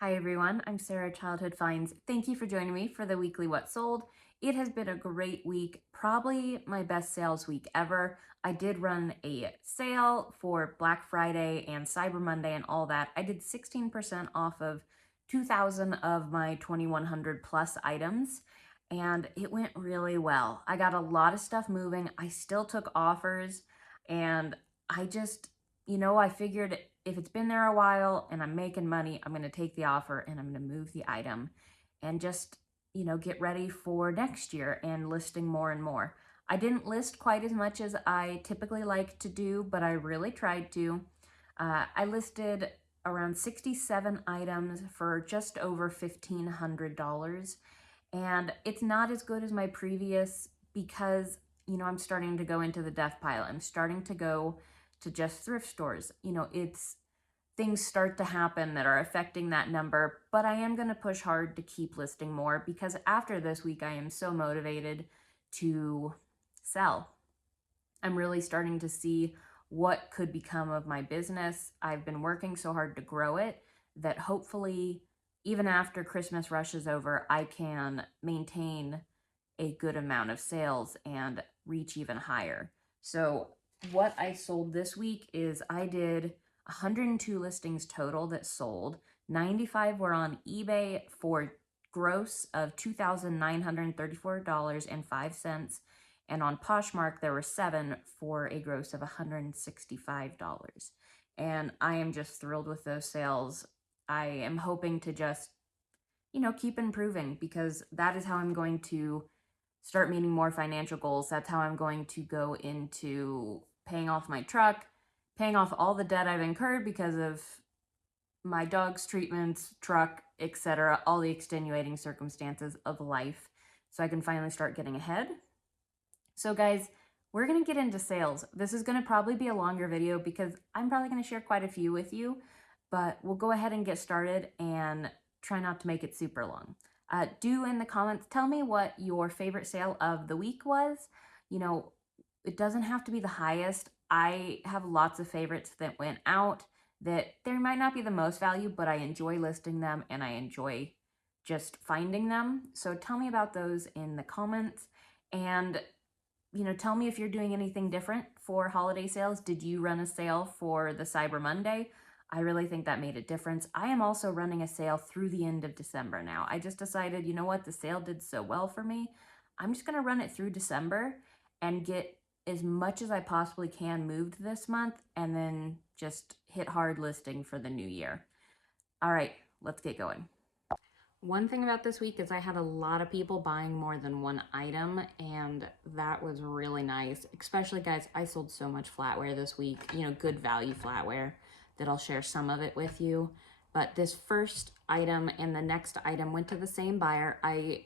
Hi everyone, I'm Sarah, Childhood Finds. Thank you for joining me for the weekly What Sold. It has been a great week, probably my best sales week ever. I did run a sale for Black Friday and Cyber Monday and all that. I did 16% off of 2,000 of my 2,100 plus items, and it went really well. I got a lot of stuff moving. I still took offers, and I just, I figured if it's been there a while and I'm making money, I'm going to take the offer and I'm going to move the item and just, get ready for next year and listing more and more. I didn't list quite as much as I typically like to do, but I really tried to. I listed around 67 items for just over $1,500. And it's not as good as my previous because, I'm starting to go into the death pile. I'm starting to go to just thrift stores. It's things start to happen that are affecting that number, but I am going to push hard to keep listing more because after this week, I am so motivated to sell. I'm really starting to see what could become of my business. I've been working so hard to grow it that hopefully, even after Christmas rush is over, I can maintain a good amount of sales and reach even higher. So what I sold this week is I did 102 listings total that sold. 95 were on eBay for gross of $2,934.05. And on Poshmark, there were 7 for a gross of $165. And I am just thrilled with those sales. I am hoping to just, keep improving because that is how I'm going to start meeting more financial goals. That's how I'm going to go into paying off my truck, paying off all the debt I've incurred because of my dog's treatments, truck, etc., all the extenuating circumstances of life, so I can finally start getting ahead. So guys, we're going to get into sales. This is going to probably be a longer video because I'm probably going to share quite a few with you, but we'll go ahead and get started and try not to make it super long. Do in the comments, tell me what your favorite sale of the week was. It doesn't have to be the highest. I have lots of favorites that went out that there might not be the most value, but I enjoy listing them and I enjoy just finding them. So tell me about those in the comments and tell me if you're doing anything different for holiday sales. Did you run a sale for the Cyber Monday? I really think that made a difference. I am also running a sale through the end of December now. I just decided, you know what, the sale did so well for me. I'm just going to run it through December and get as much as I possibly can moved this month and then just hit hard listing for the new year. All right, let's get going. One thing about this week is I had a lot of people buying more than one item, and that was really nice. Especially, guys, I sold so much flatware this week, good value flatware, that I'll share some of it with you. But this first item and the next item went to the same buyer. I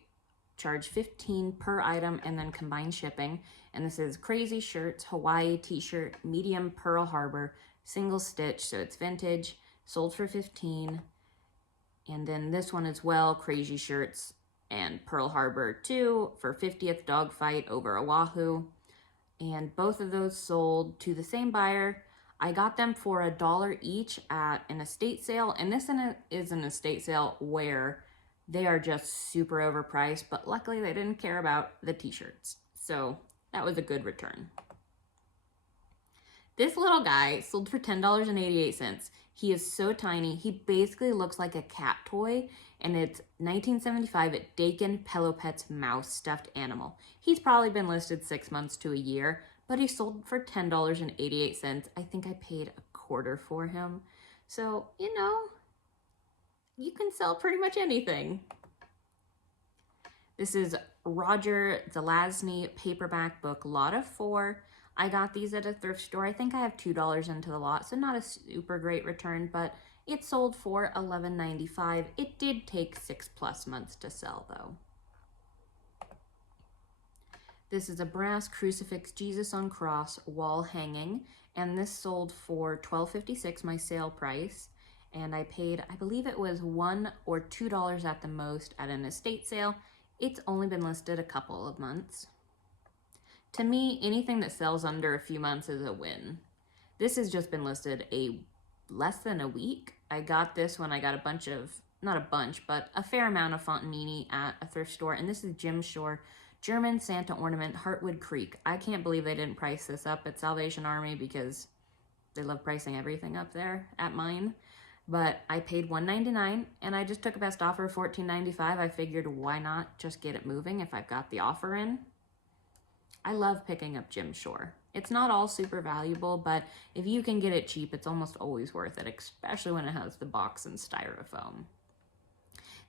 charged $15 per item and then combined shipping. And this is Crazy Shirts Hawaii t-shirt, medium Pearl Harbor, single stitch, so it's vintage, sold for $15. And then this one as well, Crazy Shirts and Pearl Harbor 2 for 50th dogfight over Oahu. And both of those sold to the same buyer. I got them for $1 each at an estate sale. And this is an estate sale where they are just super overpriced, but luckily they didn't care about the t-shirts. So that was a good return. This little guy sold for $10.88. He is so tiny. He basically looks like a cat toy, and it's 1975 at Dakin Pillow Pets mouse stuffed animal. He's probably been listed 6 months to a year, but he sold for $10.88. I think I paid a quarter for him. So, you can sell pretty much anything. This is Roger Zelazny paperback book, lot of 4. I got these at a thrift store. I think I have $2 into the lot, so not a super great return, but it sold for $11.95. It did take 6+ months to sell, though. This is a brass crucifix Jesus on cross wall hanging, and this sold for $12.56, my sale price. And I paid, I believe it was $1 or $2 at the most at an estate sale. It's only been listed a couple of months. To me, anything that sells under a few months is a win. This has just been listed less than a week. I got this when I got a bunch of not a bunch, but a fair amount of Fontanini at a thrift store. And this is Jim Shore German Santa Ornament, Heartwood Creek. I can't believe they didn't price this up at Salvation Army because they love pricing everything up there at mine. But I paid $1.99 and I just took a best offer of $14.95. I figured why not just get it moving if I've got the offer in. I love picking up Jim Shore. It's not all super valuable, but if you can get it cheap, it's almost always worth it, especially when it has the box and styrofoam.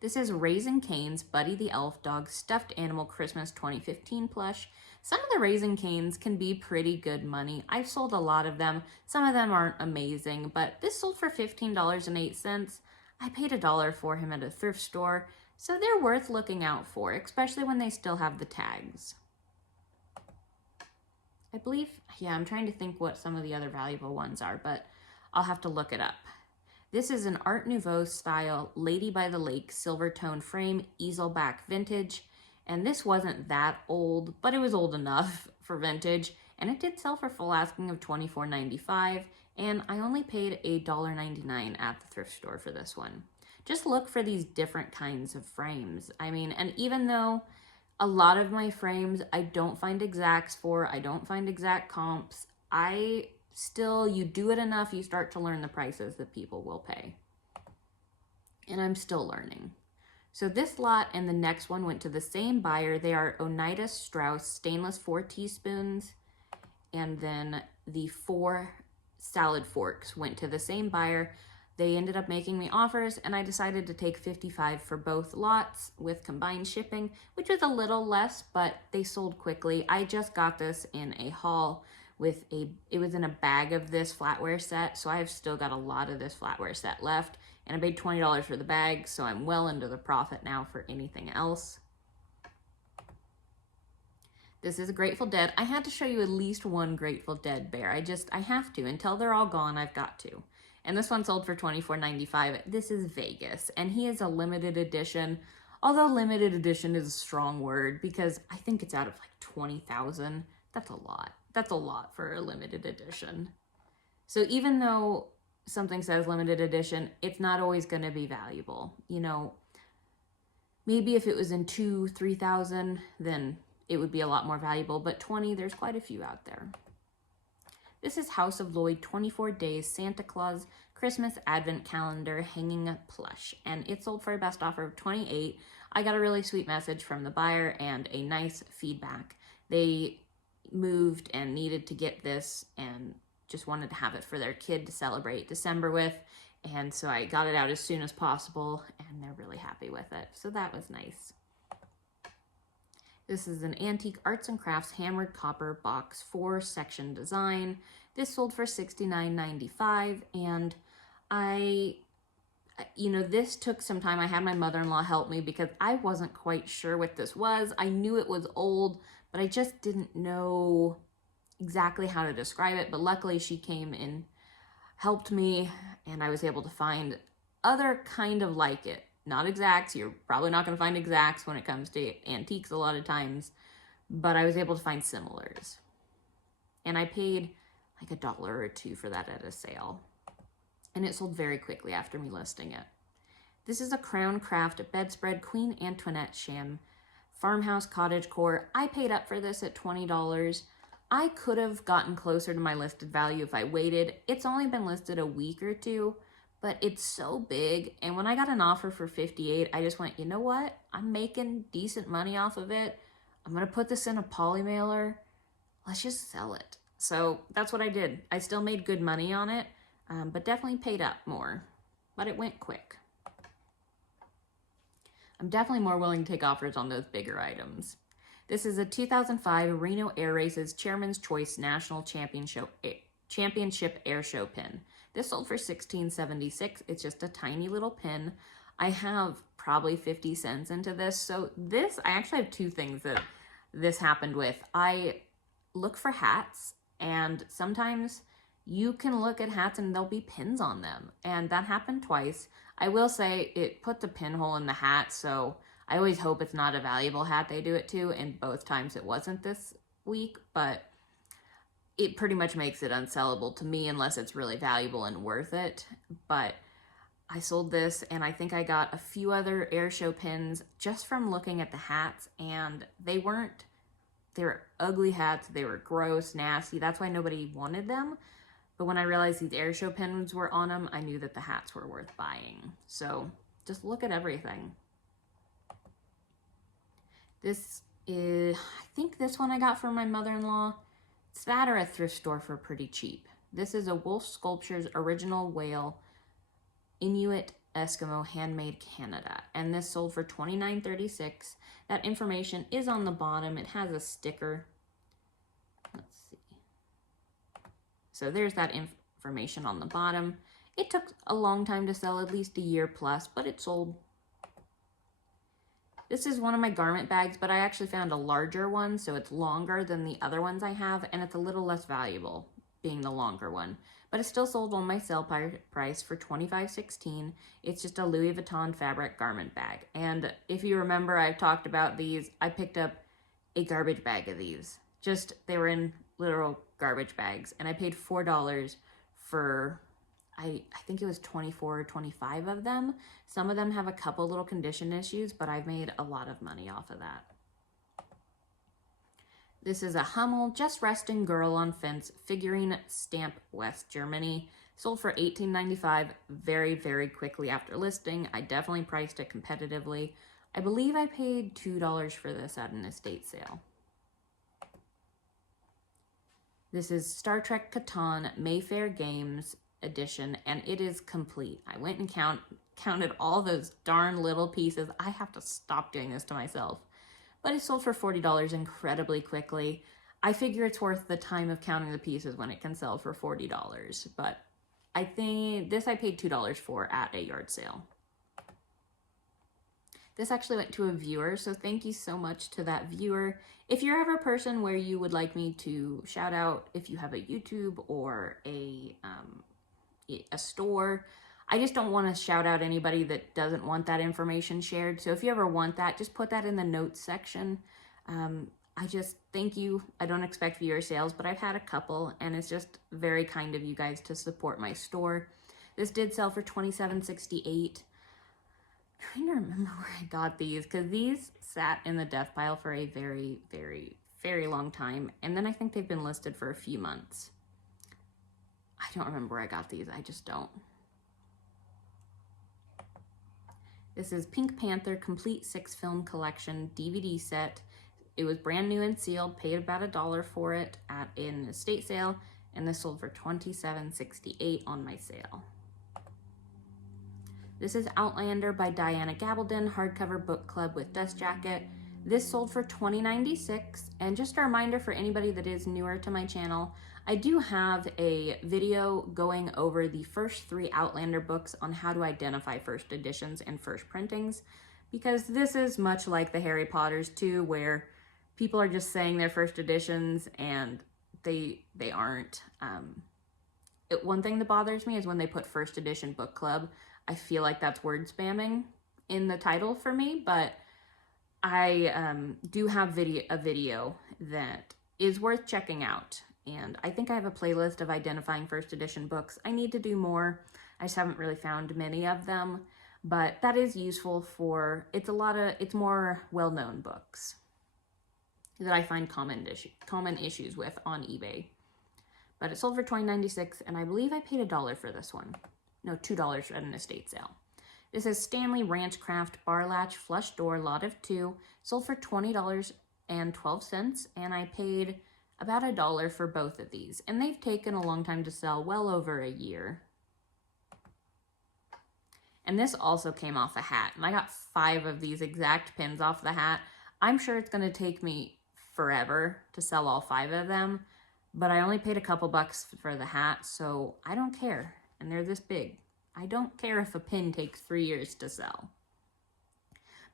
This is Raising Cane's Buddy the Elf Dog Stuffed Animal Christmas 2015 plush. Some of the Raising Canes can be pretty good money. I've sold a lot of them. Some of them aren't amazing, but this sold for $15.08. I paid $1 for him at a thrift store, so they're worth looking out for, especially when they still have the tags. I believe, yeah, I'm trying to think what some of the other valuable ones are, but I'll have to look it up. This is an Art Nouveau style Lady by the Lake silver tone frame, easel back vintage. And this wasn't that old, but it was old enough for vintage. And it did sell for full asking of $24.95. And I only paid $1.99 at the thrift store for this one. Just look for these different kinds of frames. I mean, and even though a lot of my frames I don't find exacts for, I don't find exact comps, you do it enough, you start to learn the prices that people will pay. And I'm still learning. So this lot and the next one went to the same buyer. They are Oneida Strauss stainless 4 teaspoons. And then the 4 salad forks went to the same buyer. They ended up making me offers and I decided to take $55 for both lots with combined shipping, which was a little less, but they sold quickly. I just got this in a haul it was in a bag of this flatware set, so I've still got a lot of this flatware set left, and I paid $20 for the bag, so I'm well into the profit now for anything else. This is a Grateful Dead. I had to show you at least one Grateful Dead bear. I have to. Until they're all gone, I've got to. And this one sold for $24.95. This is Vegas, and he is a limited edition, although limited edition is a strong word because I think it's out of like 20,000. That's a lot. That's a lot for a limited edition. So even though something says limited edition, it's not always going to be valuable. You know, maybe if it was in 2,000-3,000, then it would be a lot more valuable. But 20, there's quite a few out there. This is House of Lloyd 24 Days Santa Claus Christmas Advent Calendar Hanging Plush. And it sold for a best offer of $28. I got a really sweet message from the buyer and a nice feedback. They moved and needed to get this and just wanted to have it for their kid to celebrate December with, and so I got it out as soon as possible and they're really happy with it, so that was nice. This is an Antique Arts and Crafts Hammered Copper Box 4 section design. This sold for $69.95, and this took some time. I had my mother-in-law help me because I wasn't quite sure what this was. I knew it was old, but I just didn't know exactly how to describe it. But luckily she came and helped me, and I was able to find other kind of like it. Not exacts. You're probably not going to find exacts when it comes to antiques a lot of times, but I was able to find similars. And I paid like $1 or $2 for that at a sale. And it sold very quickly after me listing it. This is a Crown Craft bedspread Queen Antoinette sham farmhouse cottage core. I paid up for this at $20. I could have gotten closer to my listed value if I waited. It's only been listed a week or two, but it's so big. And when I got an offer for $58, I just went, you know what? I'm making decent money off of it. I'm gonna put this in a poly mailer. Let's just sell it. So that's what I did. I still made good money on it, but definitely paid up more, but it went quick. I'm definitely more willing to take offers on those bigger items. This is a 2005 Reno Air Races Chairman's Choice National Championship Air Show pin. This sold for $16.76. It's just a tiny little pin. I have probably 50 cents into this. So I actually have 2 things that this happened with. I look for hats, and sometimes you can look at hats and there'll be pins on them. And that happened twice. I will say it put the pinhole in the hat, so I always hope it's not a valuable hat they do it to, and both times it wasn't this week, but it pretty much makes it unsellable to me unless it's really valuable and worth it. But I sold this, and I think I got a few other air show pins just from looking at the hats, and they were ugly hats. They were gross, nasty. That's why nobody wanted them. But when I realized these air show pins were on them, I knew that the hats were worth buying. So just look at everything. This is, I think this one I got from my mother-in-law. It's that or a thrift store for pretty cheap. This is a Wolf Sculptures original whale Inuit Eskimo handmade Canada, and this sold for $29.36. That information is on the bottom. It has a sticker. Let's see. So there's that information on the bottom. It took a long time to sell, at least a year plus, but it sold. This is one of my garment bags, but I actually found a larger one, so it's longer than the other ones I have, and it's a little less valuable, being the longer one. But it still sold on my sale price for $25.16. It's just a Louis Vuitton fabric garment bag. And if you remember, I've talked about these. I picked up a garbage bag of these. They were in literal garbage bags, and I paid $4 for, I think it was 24 or 25 of them. Some of them have a couple little condition issues, but I've made a lot of money off of that. This is a Hummel Just Resting Girl on Fence figurine stamp, West Germany. Sold for $18.95 very, very quickly after listing. I definitely priced it competitively. I believe I paid $2 for this at an estate sale. This is Star Trek Catan Mayfair Games edition, and it is complete. I went and counted all those darn little pieces. I have to stop doing this to myself. But it sold for $40 incredibly quickly. I figure it's worth the time of counting the pieces when it can sell for $40. But I think this I paid $2 for at a yard sale. This actually went to a viewer, so thank you so much to that viewer. If you're ever a person where you would like me to shout out, if you have a YouTube or a store, I just don't want to shout out anybody that doesn't want that information shared. So if you ever want that, just put that in the notes section. I just thank you. I don't expect viewer sales, but I've had a couple, and it's just very kind of you guys to support my store. This did sell for $27.68. Trying to remember where I got these, because these sat in the death pile for a very, very, very long time, and then I think they've been listed for a few months. I don't remember where I got these. I just don't. This is Pink Panther Complete 6-Film Collection DVD set. It was brand new and sealed, paid about $1 for it at an estate sale, and this sold for $27.68 on my sale. This is Outlander by Diana Gabaldon, hardcover book club with dust jacket. This sold for $20.96, and just a reminder for anybody that is newer to my channel, I do have a video going over the first 3 Outlander books on how to identify first editions and first printings, because this is much like the Harry Potters too, where people are just saying they're first editions and they aren't. One thing that bothers me is when they put first edition book club. I feel like that's word spamming in the title for me, but I do have a video that is worth checking out. And I think I have a playlist of identifying first edition books. I need to do more. I just haven't really found many of them, but that is useful for, it's more well-known books that I find common issues with on eBay. But it sold for $20.96, and I believe I paid $1 for this one. No, $2 at an estate sale. This is Stanley Ranchcraft Bar Latch Flush Door Lot of 2. Sold for $20.12, and I paid about $1 for both of these. And they've taken a long time to sell, well over a year. And this also came off a hat, and I got 5 of these exact pins off the hat. I'm sure it's going to take me forever to sell all 5 of them, but I only paid a couple bucks for the hat, so I don't care. And they're this big. I don't care if a pin takes 3 years to sell.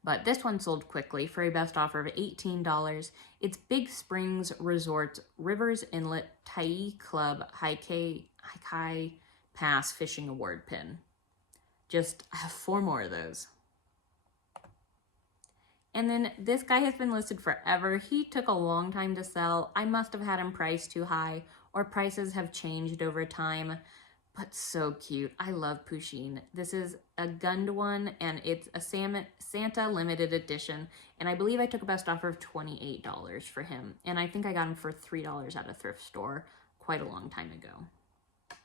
But this one sold quickly for a best offer of $18. It's Big Springs Resort Rivers Inlet Tai Club High Pass Fishing Award pin. Just I have 4 more of those. And then this guy has been listed forever. He took a long time to sell. I must have had him priced too high, or prices have changed over time. but so cute. I love Pusheen. This is a Gund one, and it's a Santa limited edition, and I believe I took a best offer of $28 for him, and I think I got him for $3 at a thrift store quite a long time ago.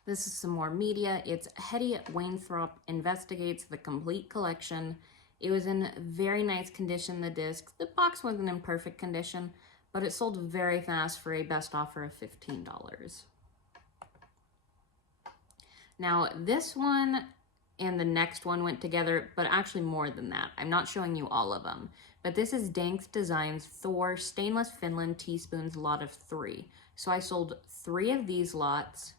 This is some more media. It's Hetty Wainthropp Investigates the Complete Collection. It was in very nice condition, the disc. The box wasn't in perfect condition, but it sold very fast for a best offer of $15. Now, this one and the next one went together, but actually more than that. I'm not showing you all of them. But this is Danks Designs Thor Stainless Finland Teaspoons lot of 3. So I sold 3 of these lots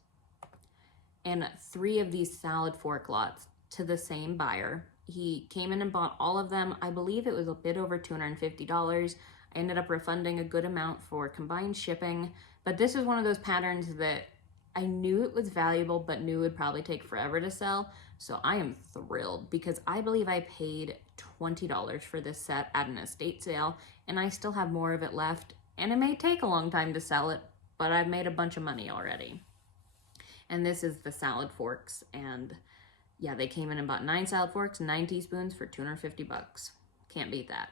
and 3 of these salad fork lots to the same buyer. He came in and bought all of them. I believe it was a bit over $250. I ended up refunding a good amount for combined shipping. But this is one of those patterns that I knew it was valuable, but knew it would probably take forever to sell. So I am thrilled because I believe I paid $20 for this set at an estate sale, and I still have more of it left. And it may take a long time to sell it, but I've made a bunch of money already. And this is the salad forks, and yeah, they came in and bought 9 salad forks, 9 teaspoons for $250. Can't beat that.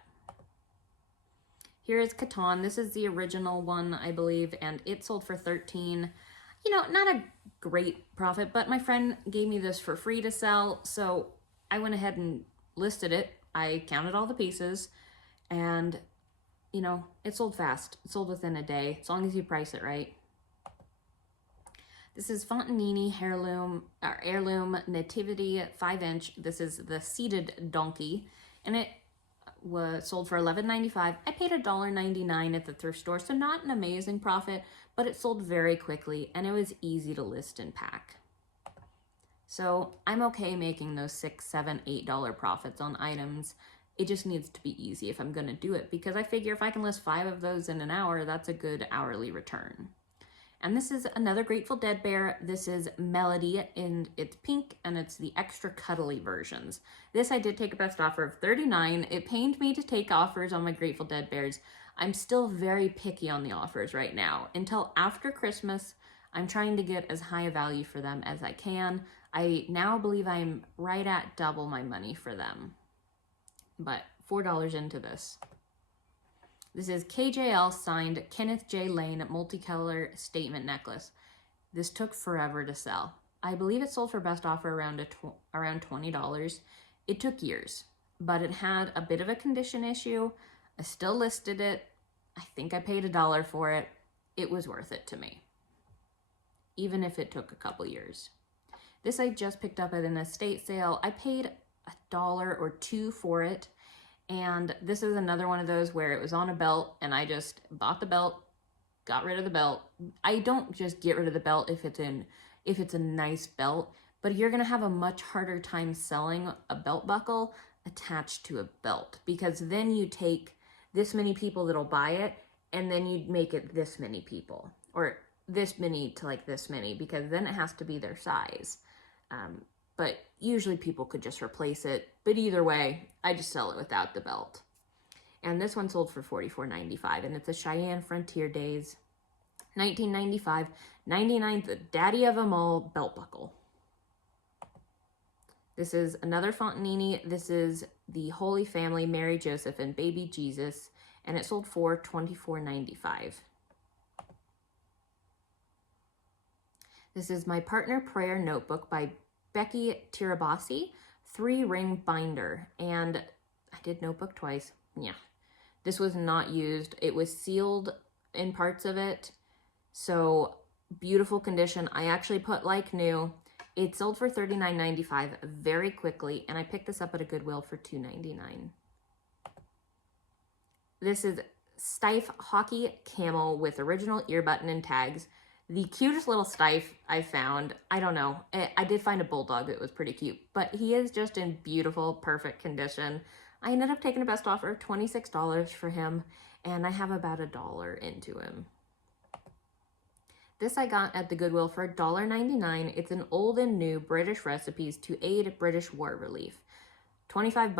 Here is Catan. This is the original one, I believe, and it sold for $13. You know, not a great profit, but my friend gave me this for free to sell, so I went ahead and listed it. I counted all the pieces, and, you know, it sold fast. It sold within a day, as long as you price it right. This is Fontanini Heirloom Nativity 5-inch. This is the seated donkey, and it was sold for $11.95. I paid $1.99 at the thrift store, so not an amazing profit, but it sold very quickly, and it was easy to list and pack. So I'm okay making those $6, $7, $8 profits on items. It just needs to be easy if I'm going to do it, because I figure if I can list 5 of those in an hour, that's a good hourly return. And this is another Grateful Dead bear. This is Melody, and it's pink, and it's the extra cuddly versions. This I did take a best offer of $39. It pained me to take offers on my Grateful Dead bears. I'm still very picky on the offers right now. Until after Christmas, I'm trying to get as high a value for them as I can. I now believe I'm right at double my money for them. But $4 into this. This is KJL signed Kenneth J. Lane multicolor statement necklace. This took forever to sell. I believe it sold for best offer around $20. It took years, but it had a bit of a condition issue. I still listed it. I think I paid $1 for it. It was worth it to me, even if it took a couple years. This I just picked up at an estate sale. I paid $1 or $2 for it. And this is another one of those where it was on a belt, and I just bought the belt, got rid of the belt. I don't just get rid of the belt if it's a nice belt, but you're gonna have a much harder time selling a belt buckle attached to a belt, because then you take this many people that'll buy it, and then you make it this many people, or this many to like this many, because then it has to be their size. But usually people could just replace it. But either way, I just sell it without the belt. And this one sold for $44.95, and it's a Cheyenne Frontier Days 1995 99th Daddy of 'em all belt buckle. This is another Fontanini. This is the Holy Family, Mary, Joseph, and Baby Jesus, and it sold for $24.95. This is My Partner Prayer Notebook by Becky Tirabassi, 3-ring binder, and I did notebook twice. Yeah, this was not used. It was sealed in parts of it, so beautiful condition. I actually put like new. It sold for $39.95 very quickly, and I picked this up at a Goodwill for $2.99. This is Stife Hockey Camel with original ear button and tags. The cutest little Stife I found. I don't know. I did find a bulldog that was pretty cute, but he is just in beautiful, perfect condition. I ended up taking a best offer of $26 for him, and I have about $1 into him. This I got at the Goodwill for $1.99. It's an old and new British recipes to aid British war relief. $25,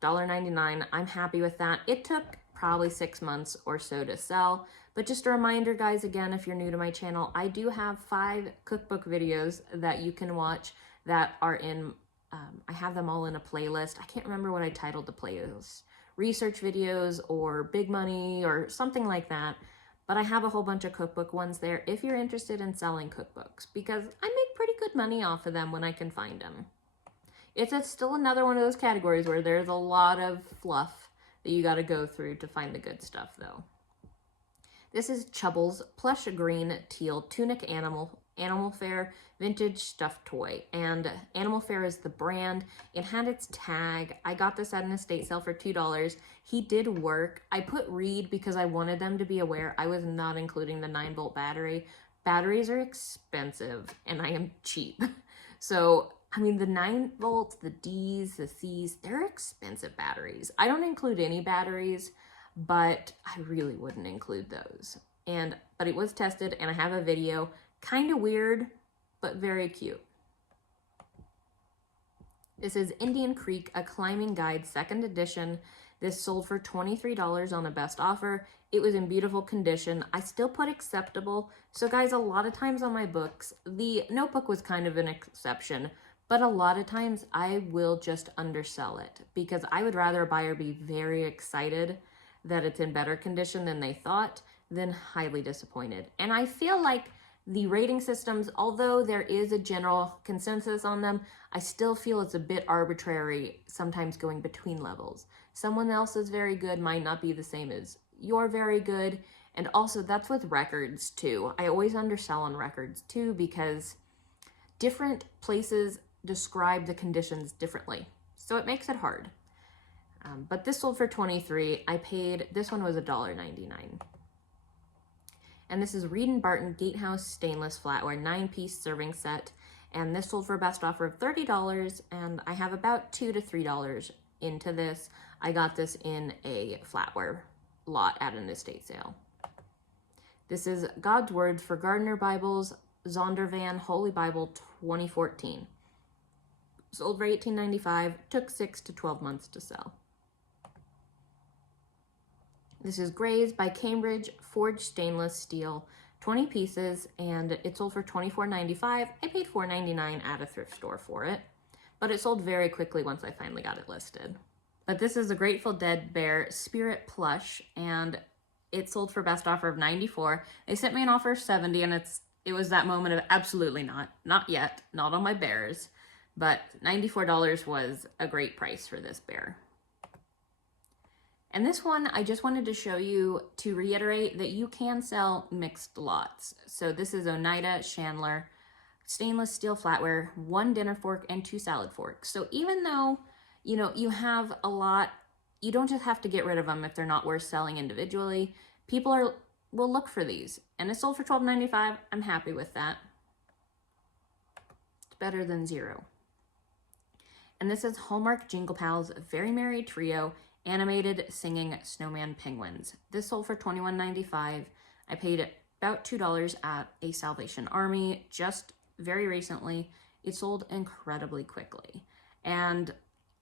$1.99. I'm happy with that. It took probably 6 months or so to sell. But just a reminder, guys, again, if you're new to my channel, I do have 5 cookbook videos that you can watch that are in, I have them all in a playlist. I can't remember what I titled the playlist. Research videos or big money or something like that. But I have a whole bunch of cookbook ones there if you're interested in selling cookbooks, because I make pretty good money off of them when I can find them. It's still another one of those categories where there's a lot of fluff that you got to go through to find the good stuff, though. This is Chubble's Plush Green Teal Tunic Animal Fair Vintage Stuffed Toy. And Animal Fair is the brand. It had its tag. I got this at an estate sale for $2. He did work. I put Reed because I wanted them to be aware I was not including the 9-volt battery. Batteries are expensive and I am cheap. So, I mean, the 9 volts, the D's, the C's, they're expensive batteries. I don't include any batteries, but I really wouldn't include those. But it was tested and I have a video, kind of weird, but very cute. This is Indian Creek, a climbing guide, 2nd edition. This sold for $23 on a best offer. It was in beautiful condition. I still put acceptable. So guys, a lot of times on my books, the notebook was kind of an exception, but a lot of times I will just undersell it because I would rather a buyer be very excited that it's in better condition than they thought than highly disappointed. And I feel like the rating systems, although there is a general consensus on them, I still feel it's a bit arbitrary, sometimes going between levels. Someone else's very good might not be the same as your very good. And also that's with records too. I always undersell on records too because different places describe the conditions differently. So it makes it hard. But this sold for $23. I paid, this one was $1.99. And this is Reed & Barton Gatehouse Stainless Flatware 9-piece serving set. And this sold for a best offer of $30. And I have about $2 to $3 into this. I got this in a flatware lot at an estate sale. This is God's Words for Gardener Bibles, Zondervan Holy Bible 2014. Sold for $18.95, took 6 to 12 months to sell. This is Grays by Cambridge, forged stainless steel, 20 pieces, and it sold for $24.95. I paid $4.99 at a thrift store for it, but it sold very quickly once I finally got it listed. But this is a Grateful Dead Bear Spirit Plush, and it sold for best offer of $94. They sent me an offer of $70, and it was that moment of absolutely not yet, not on my bears, but $94 was a great price for this bear. And this one, I just wanted to show you to reiterate that you can sell mixed lots. So this is Oneida Chandler, stainless steel flatware, 1 dinner fork and 2 salad forks. So even though, you know, you have a lot, you don't just have to get rid of them if they're not worth selling individually. People will look for these. And it sold for $12.95. I'm happy with that. It's better than 0. And this is Hallmark Jingle Pals Very Merry Trio Animated Singing Snowman Penguins. This sold for $21.95. I paid about $2 at a Salvation Army just very recently. It sold incredibly quickly. And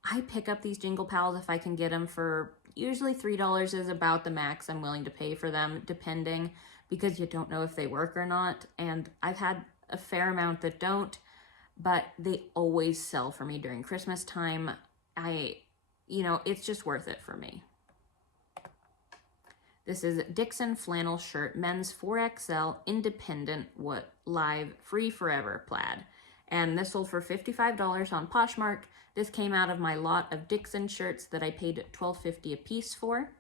I pick up these Jingle Pals if I can get them for usually $3 is about the max I'm willing to pay for them, depending, because you don't know if they work or not. And I've had a fair amount that don't, but they always sell for me during Christmas time. You know, it's just worth it for me. This is Dixon Flannel Shirt, men's 4XL, independent, live, free forever plaid. And this sold for $55 on Poshmark. This came out of my lot of Dixon shirts that I paid $12.50 a piece for.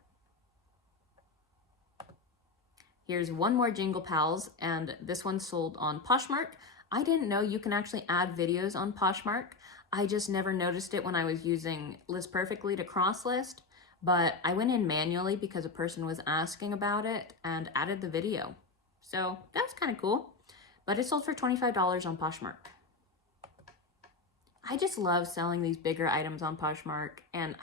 Here's one more Jingle Pals, and this one sold on Poshmark. I didn't know you can actually add videos on Poshmark. I just never noticed it when I was using List Perfectly to cross-list, but I went in manually because a person was asking about it and added the video. So that's kind of cool, but it sold for $25 on Poshmark. I just love selling these bigger items on Poshmark, and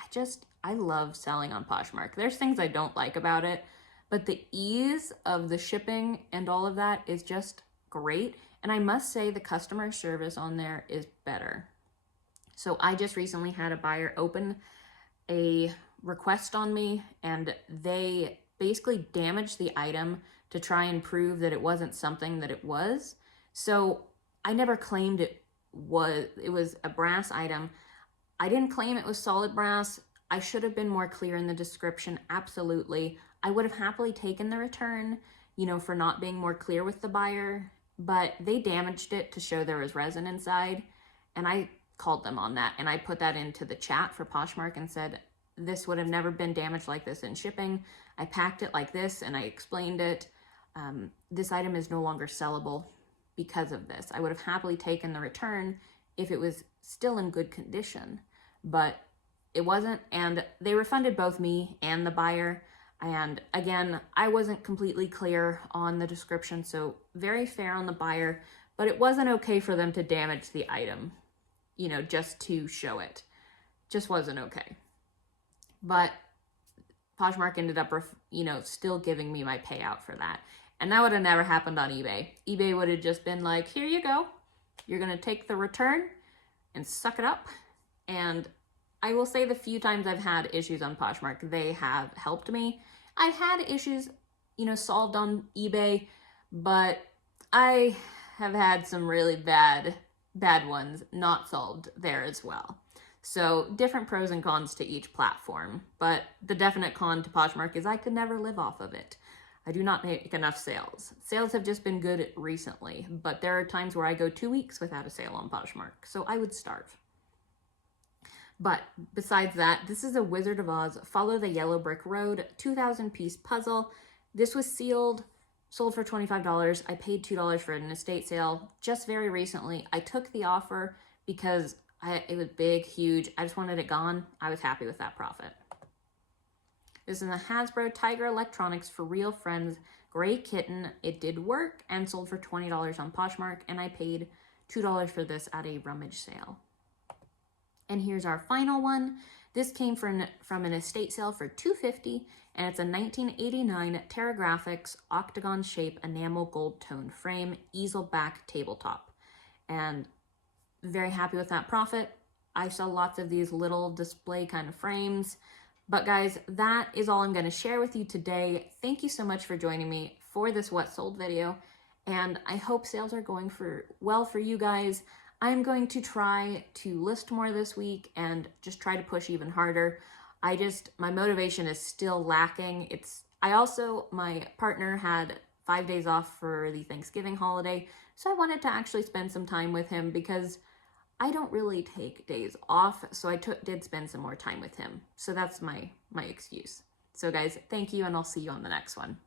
I love selling on Poshmark. There's things I don't like about it, but the ease of the shipping and all of that is just great. And I must say the customer service on there is better. So I just recently had a buyer open a request on me, and they basically damaged the item to try and prove that it wasn't something that it was. So I never claimed it was a brass item. I didn't claim it was solid brass. I should have been more clear in the description, absolutely. I would have happily taken the return, you know, for not being more clear with the buyer, but they damaged it to show there was resin inside, and I called them on that, and I put that into the chat for Poshmark and said, this would have never been damaged like this in shipping. I packed it like this, and I explained it. This item is no longer sellable because of this. I would have happily taken the return if it was still in good condition, but it wasn't, and they refunded both me and the buyer. And again, I wasn't completely clear on the description, so very fair on the buyer, but it wasn't okay for them to damage the item, you know, just to show it. Just wasn't okay. But Poshmark ended up, you know, still giving me my payout for that. And that would have never happened on eBay. eBay would have just been like, here you go. You're going to take the return and suck it up. And I will say the few times I've had issues on Poshmark, they have helped me. I've had issues, you know, solved on eBay, but I have had some really bad ones not solved there as well. So different pros and cons to each platform, but the definite con to Poshmark is I could never live off of it. I do not make enough sales. Sales have just been good recently, but there are times where I go 2 weeks without a sale on Poshmark, so I would starve. But besides that, this is a Wizard of Oz Follow the Yellow Brick Road 2,000 piece puzzle. This was sealed, sold for $25. I paid $2 for an estate sale just very recently. I took the offer because it was big, huge. I just wanted it gone. I was happy with that profit. This is a Hasbro Tiger Electronics for Real Friends Gray Kitten. It did work and sold for $20 on Poshmark, and I paid $2 for this at a rummage sale. And here's our final one. This came from an estate sale for $250, and it's a 1989 Terra Graphics octagon shape enamel gold tone frame easel back tabletop. And very happy with that profit. I sell lots of these little display kind of frames. But guys, that is all I'm going to share with you today. Thank you so much for joining me for this what sold video, and I hope sales are going well for you guys. I'm going to try to list more this week and just try to push even harder. My motivation is still lacking. My partner had 5 days off for the Thanksgiving holiday, so I wanted to actually spend some time with him because I don't really take days off, so I did spend some more time with him. So that's my excuse. So guys, thank you, and I'll see you on the next one.